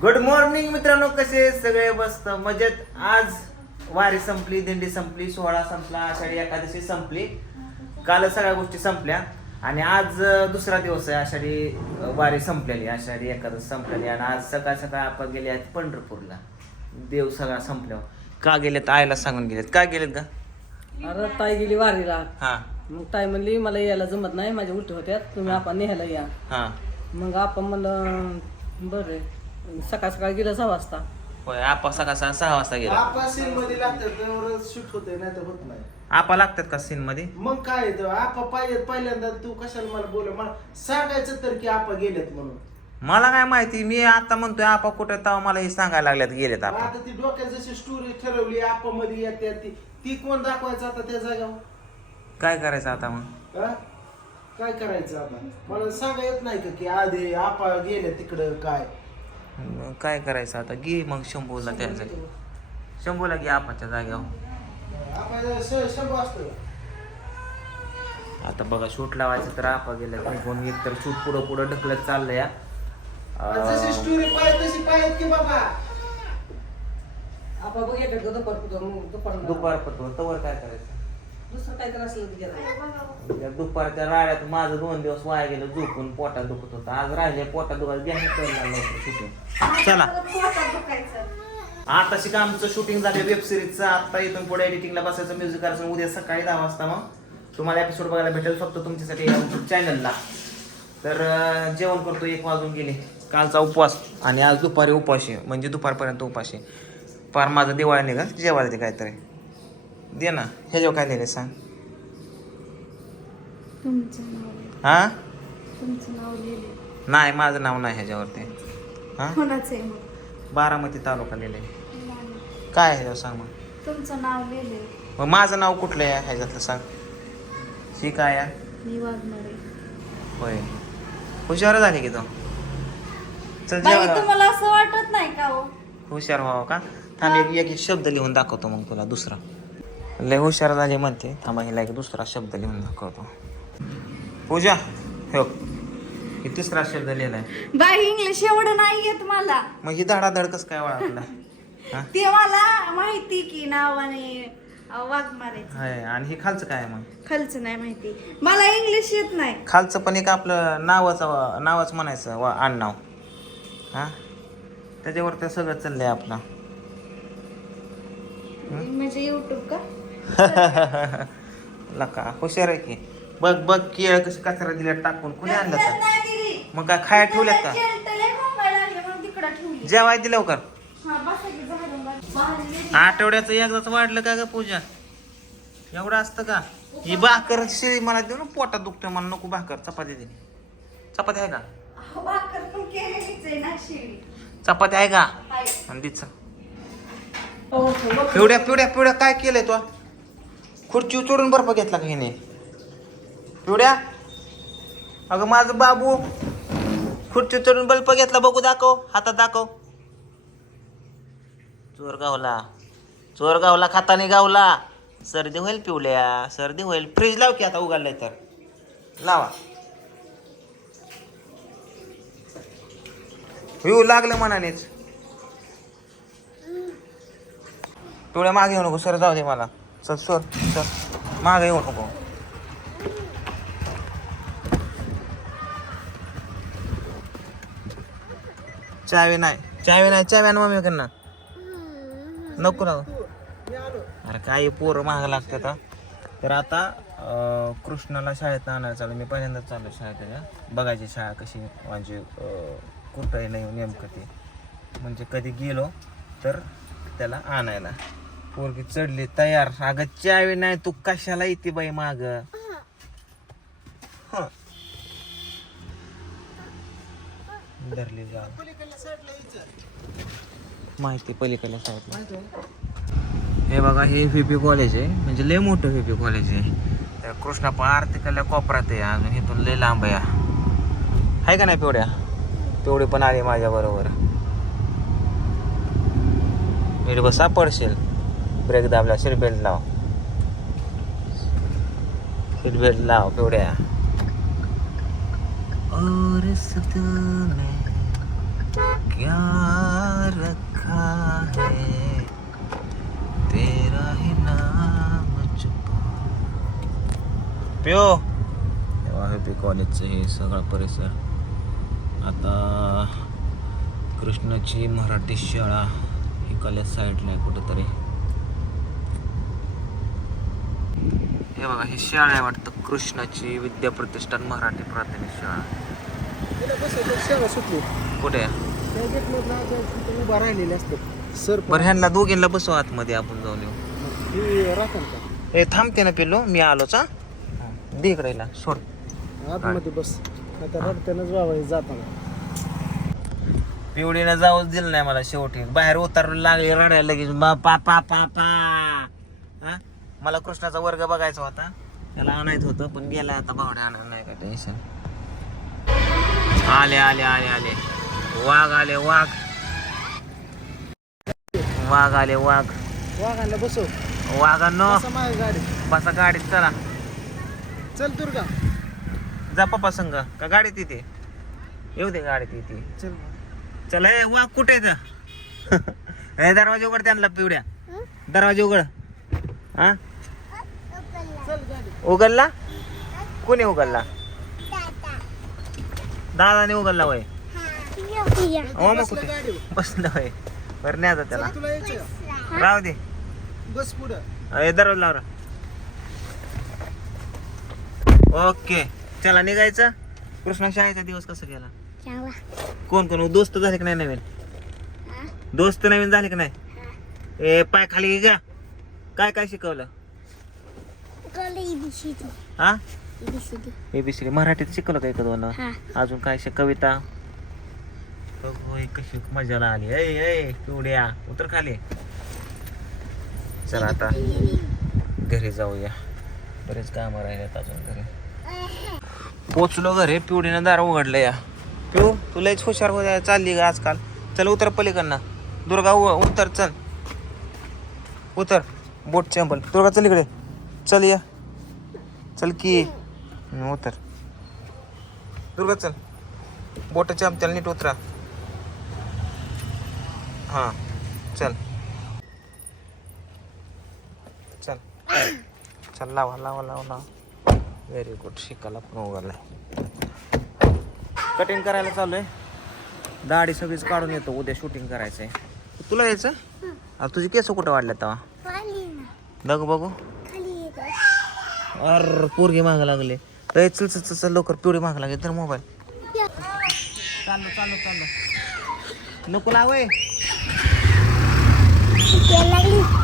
Good morning मित्रांनो कसे सगळे मस्त मजेत. आज वारी संपली दिंडी संपली सोहळा संपला आषाढी एकादशी संपली. काल सगळ्या गोष्टी संपल्या. आणि आज दुसरा दिवस आहे. आषाढी वारी संपलेली. आषाढी एकादशी संपलेली. आणि आज सकाळ सकाळ आपण गेले आहेत पंढरपूरला. देव सगळा संपल्यावर. का गेलेत? आईला सांगून गेलेत. का गेलेत का अरे ताई गेली वारीला. हा. मग ताई म्हणली मला यायला जमत नाही. माझ्या उलटी होत्यात तुम्ही आपण न्यायला या. हा. मग आपण म्हणलं बरं. सकाळ सकाळ गेलं सहा वाजता. होय आपा सकाळ सहा सहा वाजता गेला. आपा सीन मध्ये लागतात त्यावर शूट होते नाही तर होत नाही. आपा लागतात का सीन मध्ये? मग काय येतं आपा पाहिजे पहिल्यांदा तू कशाला मला बोल मला सांगायचं तर की आपा गेलेत म्हणून. मला काय माहिती मी आता म्हणतोय आपा कुठे? तेव्हा मला हे सांगायला लागल्यात गेलेत आता ती डोक्यात जशी स्टोरी ठरवली आपा मध्ये येते ती ती कोण दाखवायचं आता त्या जागावर? काय करायचं आता मग? हा? काय करायचं आता? मला सांगा येत नाही का की आधी आपा गेले तिकडं काय? मग काय करायचं आता? घे मग शंभूला त्याचं. शंभूला घे आपाच्या जाग्यावर आता बघा शूट लावायचं तर आपा गेलं निघून एक तर शूट पुढं पुढं ढकलत चाललंय या. जशी अं, स्टोरी पाहिजे तशी पाहिजे की बाबा. आपण बघ येतात दुपार दुपार दुपार पटवून तवर काय करायचं? दुसरं काय तर असलं तर गेलं. त्या दुपारच्या राड्यात माझं दोन दिवस वाया गेलं झोपून पोटात दुखत होतं. आज राहिले पोटात दुखायला घ्या कळलं शूटिंग चला. आता शिका आमचं शूटिंग झालं वेब सिरीजचं आता इथून पुढे एडिटिंगला बसायचं म्युझिक करायचं. उद्या सकाळी दहा वाजता मग तुम्हाला एपिसोड बघायला भेटेल फक्त तुमच्यासाठी या युट्यूब चॅनलला तर अं, जेवण करतो एक वाजून गेले. कालचा उपवास आणि आज दुपारी उपास आहे म्हणजे दुपारपर्यंत उपास आहे पार माझं दिवाळी निघा जेवायला ते काहीतरी. दे ना ह्याच्यावर काय लिहिलं सांग तुमचं नाव हा? तुमचं नाव लिहिले. नाही माझं नाव नाही ह्याच्यावरती. हा? कोणाचं आहे मग? बारामती तालुका लिहिलंय. काय आहे ह्याच्यावर सांग मग. तुमचं नाव लिहिले. मग माझं नाव कुठलं आहे ह्याच्यातलं सांग. ही काय आहे? मी वागणारे होय. हुशार झाली की तो. चल बाई जेवायला तुम्हाला असं वाटत नाही का हो? हुशार व्हावं का? थांब एक एक शब्द लिहून दाखवतो मग तुला दुसरा. लय हुशार झाली म्हणते. थांबा हिला एक दुसरा शब्द लिहून दाखवतो. पूजा हो ही तिसरा शब्द लिहिलाय. बाई इंग्लिश एवढं नाही येत मला. मग ही धडाधड कसं काय हा? ते मला माहिती की नावाने वाघमारे हाय आणि हे खालचं काय आहे मग? खालचं नाही माहिती. मला इंग्लिश येत नाही. खालचं पण एक आपलं नावाचं नावच म्हणायचं वा आडनाव हा? त्याच्यावर ते सगळं चाललंय आपलं. म्हणजे युट्यूब का? लका हुशार आहे की. बघ बघ केळ कशी कचरा दिल्या टाकून. कुणी आणलं का नाही दिली. मग काय खाया ठेवल्यात का? जेवाय दिलं लवकर हा बसा की झाडून बाहेर. बाहेर गेली. आठवड्याचं एकदाच वाढलं का ग पूजा? एवढं असतं का? ही भाकर शिळी मला देऊ ना पोटात दुखतोय मला नको भाकर चपाती दे. चपाती आहे का? अहो, भाकर पण केलेलीच आहे ना शिळी. चपाती आहे का. आणि बघ. पिवड्या पिवड्या पिवड्या काय केलंय तो? खुर्ची चोडून बर्फ घेतला का हिने? पिवड्या अगं माझं बाबू खुर्ची चढून बल्ब घेतला बघू दाखव हातात दाखव. चोर गावला चोर गावला खाताने गावला. सर्दी होईल पिवल्या सर्दी होईल. फ्रीज लाव की आता उघडलंय तर. लावा. येऊ लागलं मनानेच. पिवळ्या मागे येऊ नको सर जाऊ दे मला. चल सर सर मागे येऊ नको. चावी नाही. चावी नाही चावी आणि मम्मी करणार नको ना अरे काही पोरं महाग लागतात तर आता कृष्णाला शाळेत आणायला चालू मी पहिल्यांदाच चालू शाळेत त्याच्या बघायची शाळा कशी म्हणजे कुठं नाही नेमकं ते. म्हणजे कधी गेलो तर त्याला आणायला. पोरगी चढली तयार. अगं चावी नाही तू कशाला येते बाई माग? धरली जा माहिती पलीकडल्या साईडला हे बघा हे व्ही कॉलेज आहे. म्हणजे लय मोठं व्ही कॉलेज आहे. त्या कृष्णा पण तिकडल्या कोपऱ्यात आहे. अजून इथून लय लांब आहे. आहे का नाही पेवड्या? पिवडी पण आली माझ्या बरोबर. नीट बसा पडशील. ब्रेक दाबला सीट बेल्ट लाव सीट बेल्ट लाव केवढ्या और सदमे क्या रखा है? तेरा ही नाम छुपा। पिओ आहे पी कॉलेजचं हे सगळं परिसर। आता कृष्णाची मराठी शाळा ही कॉलेज साईडला आहे कुठेतरी. हे बघा ही शाळा आहे वाटतं कृष्णाची विद्या प्रतिष्ठान मराठी प्राथमिक शाळा. कुठे? उभा राहिलेले असतात सर बरं ह्यांना दोघींना बसव आतमध्ये आपण जाऊन येऊ. ही ए थांबते ना पिल्लो मी आलोच हा? दे इकडे हिला, सोड. आतमध्ये बस. आता रडत्यानंच बाबा जाताना पिवडीनं जाऊच दिलं नाही मला शेवटी. बाहेर उतर लागली रडायला लगेच. पा पा पा पा. हा? मला कृष्णाचा वर्ग बघायचा होता. त्याला आणायचं होतं पण गेला आता भावड्या आणणार नाही काय टेन्शन आले आले आले आले. वाघ आले वाघ. वाघ आले वाघ. वाघांना बसव. वाघांनो बसा माझ्या गाडी बसा गाडीत चला. चल दुर्गा. जा पप्पा संग. का गाडीत येते? येऊ दे गाडीत येते. चल चला ए वाघ कुठे? ए दरवाजा उघड त्यांना पिवड्या. दरवाजा उघड. हा? उघडला कोणी उघडला दादाने उघडला वय. ओ मग बसलं कुठे? बसलं वय. बरं न्या जा त्याला? राहू दे. बस पुढं. दरवाजा लाव रे. ओके. चला निघायचं. कृष्णा शाळेचा दिवस कसा गेला? कोण कोण? दोस्त झाले की नाही नवीन? दोस्त नवीन झाले की नाही? ए पाय खाली घे. का काय काय शिकवलं? हा? एबीसीडी मराठीत शिकवलं का एक दोन? अजून काय शिक? कविता? कशी मजाला आली. ऐ ऐ पिवड्या उतर खाली. चला आता. घरी जाऊया. बरेच कामं राहिलेत अजून घरी. पोचलो घरी. पिवडीनं दार उघडलं या. पिऊ तुलाच हुशार हो चालली का आजकाल. चल उतर पलीकडनं. दुर्गा उतर चल. उतर. बोट चॅम्पल दुर्गा चल इकडे. चल या. चल की. उतर. दुर्गा चल. बोट चॅम्पल नीट उतरा. हां. चल. चल. चल लावा लावा लावा लावा. व्हेरी गुड शिकायला पण उघडलाय कटिंग करायला चालू आहे दाढी सगळीच काढून येतो. उद्या शूटिंग करायचं आहे तुला यायचं? तुझी केस कुठं वाढल्या तेव्हा बघू बघू. अर पोरगे माग लागले. तर चल चल चल चल लवकर पिवळी माग लागले तर मोबाईल. चाललो चाललो चाललो. नको लावे यायचं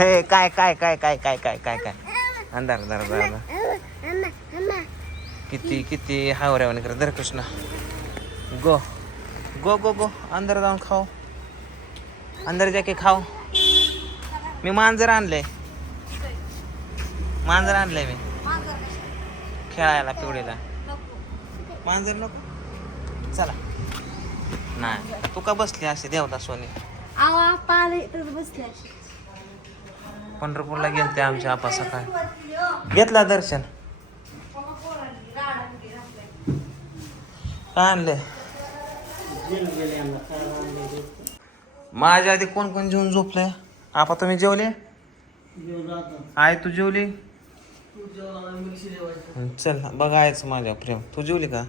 हे काय काय काय काय काय काय काय काय? अंधार अंधार अंधार अंधार. किती किती हावऱ्यावाने कर धर कृष्ण. गो गो गो गो अंदर जाऊन खाओ. अंदर जाके खाओ. मी मांजर आणलंय. मांजर आणलंय मी. खेळायला पिवडीला मांजर नको. चला. नाही तू का बसली असे देवता सोनी? आवा पाले तर बसले पंढरपूरला गेलते आमच्या आपा सकाळ. घेतला दर्शन. काय आणले माझ्या आधी कोण कोण जेवून झोपले आपा तुम्ही जेवले? आय तू जेवली? चल बघायचं माझ्या प्रेम. तू जेवली का?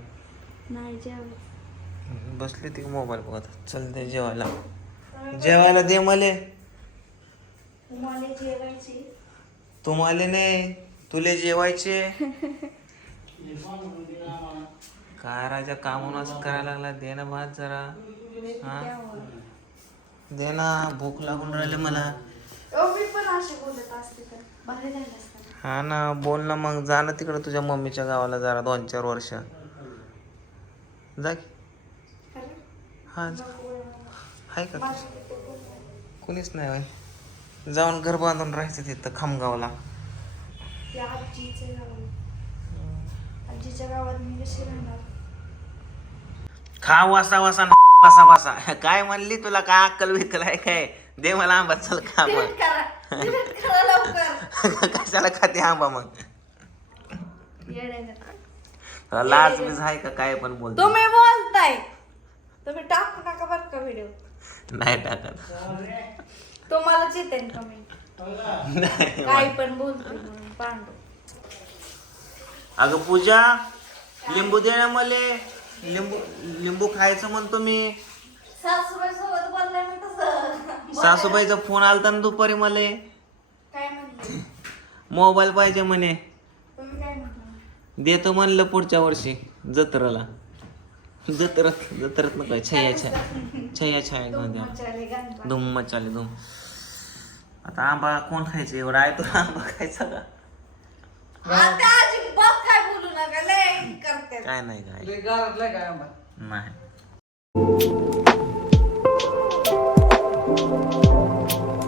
बसली ती मोबाईल बघत. चल दे जेवायला. जेवायला दे मले. जेवायचे? तुम्हाला नाही तुले जेवायचे? काय राजा कामून असं करायला लागला? दे ना भात जरा. हा? दे ना भूक लागून राहिले मला. मी पण अशी बोलत असते तर. भारी झालं असतं. हा ना बोल ना मग. जा ना तिकडं तुझ्या मम्मीच्या गावाला जरा दोन चार वर्ष. जा की. हा जा. आहे का? कुणीच नाही जाऊन घर बांधून राहायचं तिथं खामगावला. त्या आजीचं गाव. आजीच्या गावात मी कशी राहणार? खा वासा वासा न वासा वासा. काय म्हणली तुला? काय अक्कल विकल आहे काय? दे मला आंबा चल खा मग. कशाला खाते आंबा मग? लाज बीज आहे का? काय पण बोलतो. तुम्ही बोलताय. तुम्ही टाकू नका बरं का व्हिडिओ. नाही टाकत. तुम्हालाच येते कमेंट काय पण म्हणून पांडू. अगं पूजा लिंबू दे ना मले. लिंबू लिंबू खायचं म्हणतो मी. सासूबाई सोबत बोललाय मी तसं. सासूबाईचा फोन आलता ना दुपारी मले. काय म्हणते मोबाईल पाहिजे म्हणे. तुम्ही काय म्हणता? देतो म्हणलं पुढच्या वर्षी जत्रेला. जत्रत जत्रत नको छया छया. छया छया घेऊन द्या. धूम मचाले धूम आता आंबा कोण खायचं एवढा? आहे तो आंबा खायचा का? काय बोलू नका लय करते. काय नाही काय. नाही.